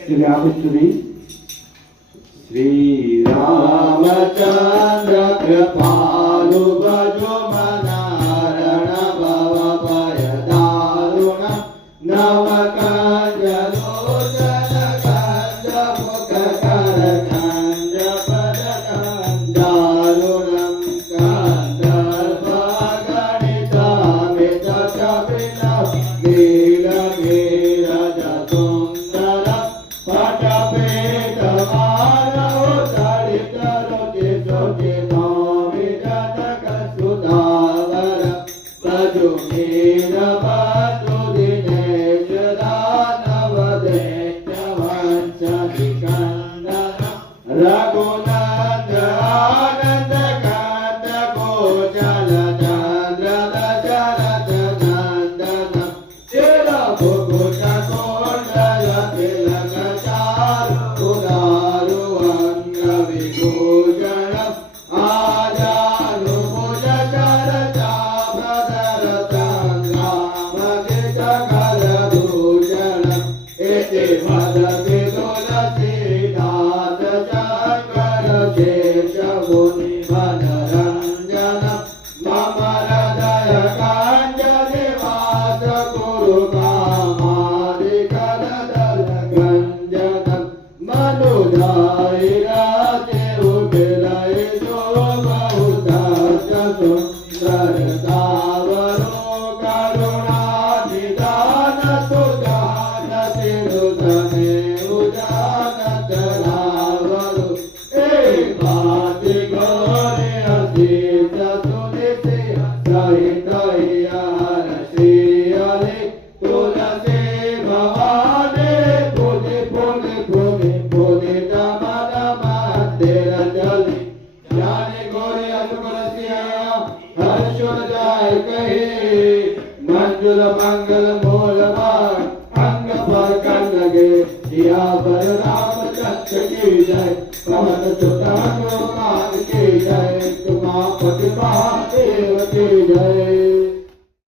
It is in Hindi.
श्री आदित्य श्री रामचंद्र कृपालु भजो मनारण भव भय दारुण नव कंज लोचन कंज मुख कर कंज पद कंजारुणम कंदर्प गणितामित कपिल नील नीरज सुंदर पटपेट मानव चरित रुचि सुचि नौमित सुधावर भजु मीर भजु दिनेश दानव दैत्य वंश निकंदन रघुनंद आनंद कांत गोचल चंद्र दशरथ नंदन चिर मुकुट कुंडल तिलक चारु उदारु अंग विभूषण आजानुभुज कर चापधर संग्राम कर भूषण इति भजति तुलसीदास शंकर शेष मुनि मनरंजन मम हृदय कांजलिवास गुरु कामादिकर गंजन मनुजाई राजे उबिलय जो बहुत सुंदर दावरो करुणा निदान सुजान तिरुधने उजानत रावरो एक भांति गौरी असीस सुनिति सहित यार श्री हरि तुलसी भवानी पुनि पुनि पुनि पुनि दमन मंदिर चली जाने गौरी अनुकरसिया हर्षुर जाय कहे मंजुल मंगल मूल भाग अंग पर कर लगे सिया पर रामचंद्र की जय पवन सुत हनुमान की जय तुमा प्रतिभा